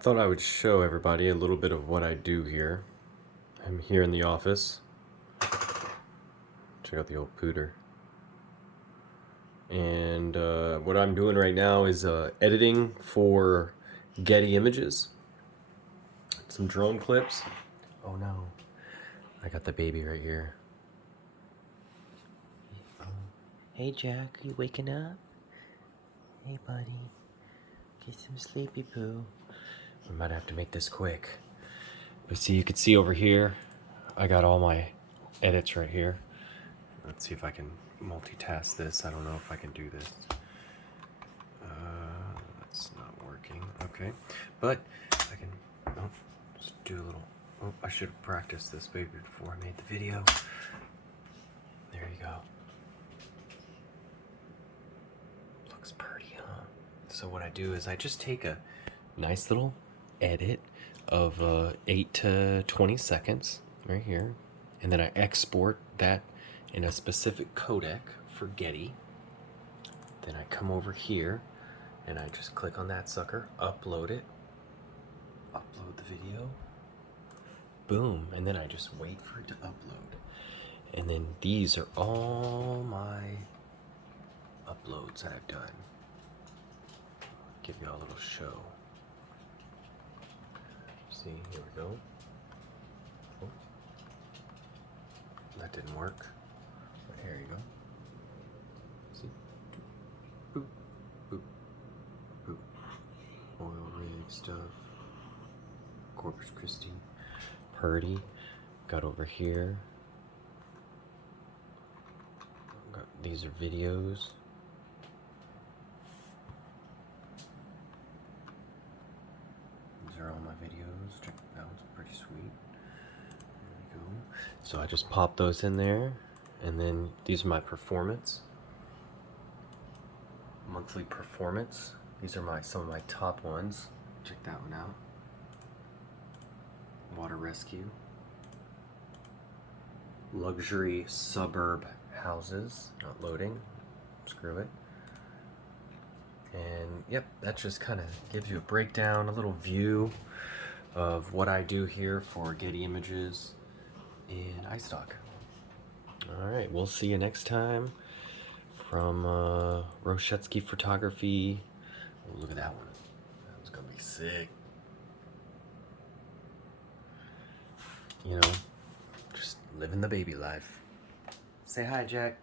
Thought I would show everybody a little bit of what I do here. I'm here in the office. Check out the old pooter. And what I'm doing right now is editing for Getty images. Some drone clips. Oh no, I got the baby right here. Hey Jack, are you waking up? Hey buddy, get some sleepy poo. We might have to make this quick. But see, you can see over here, I got all my edits right here. Let's see if I can multitask this. I don't know if I can do this. That's not working. Okay, but I can. Oh, let's do a little. Oh, I should have practiced this baby before I made the video. There you go. Looks pretty, huh? So what I do is I just take a nice little edit of 8 to 20 seconds right here, and then I export that in a specific codec for Getty. Then I come over here and I just click on that sucker, upload it, upload the video, boom, and then I just wait for it to upload. And then these are all my uploads that I've done. Give you all a little show. See, here we go. Oh, that didn't work. But here you go. See? Boop, boop, boop. Oil rig stuff. Corpus Christi. Purdy. Got over here. These are videos. These are all my videos. Check that one's pretty sweet. There we go. So I just pop those in there, and then these are my performance. Monthly performance. These are some of my top ones. Check that one out. Water rescue. Luxury suburb houses. Not loading. Screw it. And yep, that just kind of gives you a breakdown, a little view of what I do here for Getty Images in istock. Alright, we'll see you next time from Roshetsky Photography. Oh, look at that one. That one's gonna be sick. You know, just living the baby life. Say hi, Jack.